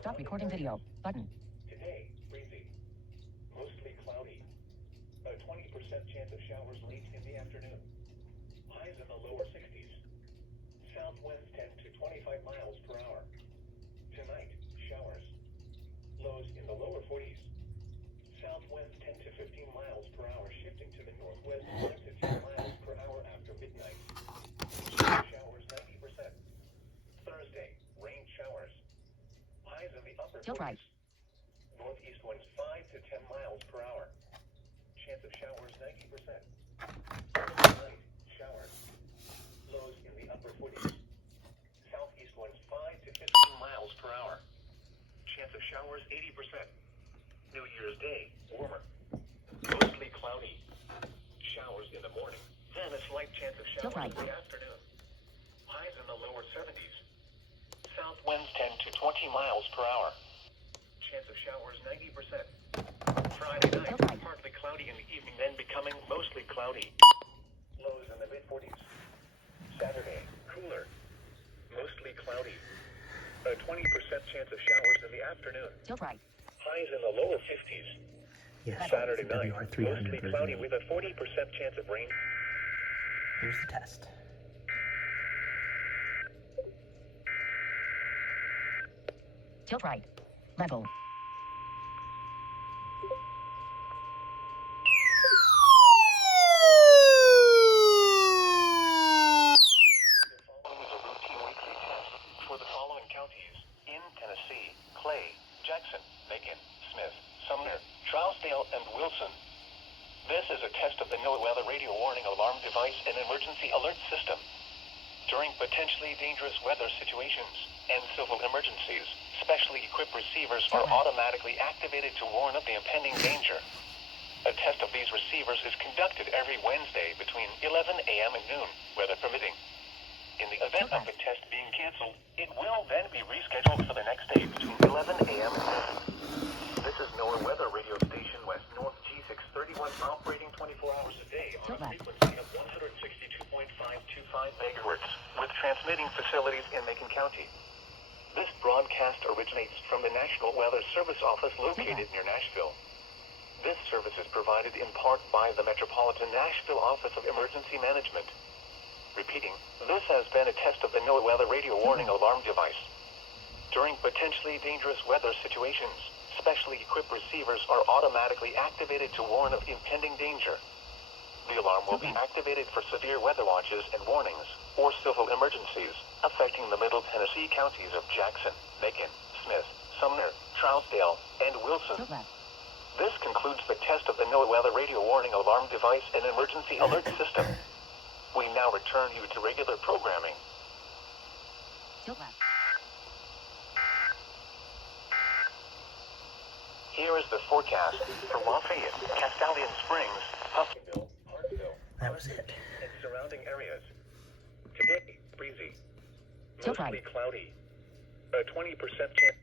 Stop recording video. Button. Today, breezy. Mostly cloudy. A 20% chance of showers late in the afternoon. Highs in the lower 60s. South winds 10 to 25 miles per hour. Tonight, showers. Lows in the lower 40s. South winds 10 to 15 miles per hour, shifting to the northwest 5 to 10 miles per hour after midnight. Showers 90%. Thursday, rain showers. Highs in the upper 40s. Right. Northeast winds 5 to 10 miles per hour. Chance of showers 90%. Night, showers. Lows in the upper 40s. Southeast winds 5 to 15 miles per hour. Chance of showers 80%. New Year's Day, warmer. Mostly cloudy. Showers in the morning. Then a slight chance of showers Right. in the afternoon. Highs in the lower 70s. South winds 10 to 20 miles per hour. Chance of showers 90%. Friday night, Right. partly cloudy in the evening, then becoming mostly cloudy. Lows in the mid-40s. Saturday, cooler. Mostly cloudy. A 20% chance of showers in the afternoon. Right. Highs in the lower 50s. Yes, Saturday it's the night, WR300 mostly version. cloudy with a 40% chance of rain. Here's the test. Tilt right. Level. The following is a routine weekly test for the following counties in Tennessee: Clay, Jackson, Macon, Smith, Sumner, Trousdale, and Wilson. This is a test of the NOAA weather radio warning alarm device and emergency alert system. During potentially dangerous weather situations and civil emergencies, specially equipped receivers are automatically activated to warn of the impending danger. A test of these receivers is conducted every Wednesday between 11 a.m. and noon, weather permitting. In the event of the test being canceled, it will then be rescheduled for the next day between 11 a.m. and noon. This is NOAA Weather Radio Station West North G631, operating 24 hours a day on a frequency of 162.525 megahertz, with transmitting facilities in Macon County. This broadcast originates from the National Weather Service Office located near Nashville. This service is provided in part by the Metropolitan Nashville Office of Emergency Management. Repeating, this has been a test of the NOAA weather radio warning alarm device. During potentially dangerous weather situations, specially equipped receivers are automatically activated to warn of impending danger. The alarm will be activated for severe weather watches and warnings, or civil emergencies, affecting the Middle Tennessee counties of Jackson, Macon, Smith, Sumner, Trousdale, and Wilson. This concludes the test of the NOAA weather radio warning alarm device and emergency alert system. We now return you to regular programming. Here is the forecast for Lafayette, Castalian Springs, Puffkinville, Hartsville, That was it. and surrounding areas. Today, breezy. Mostly cloudy. A 20% chance.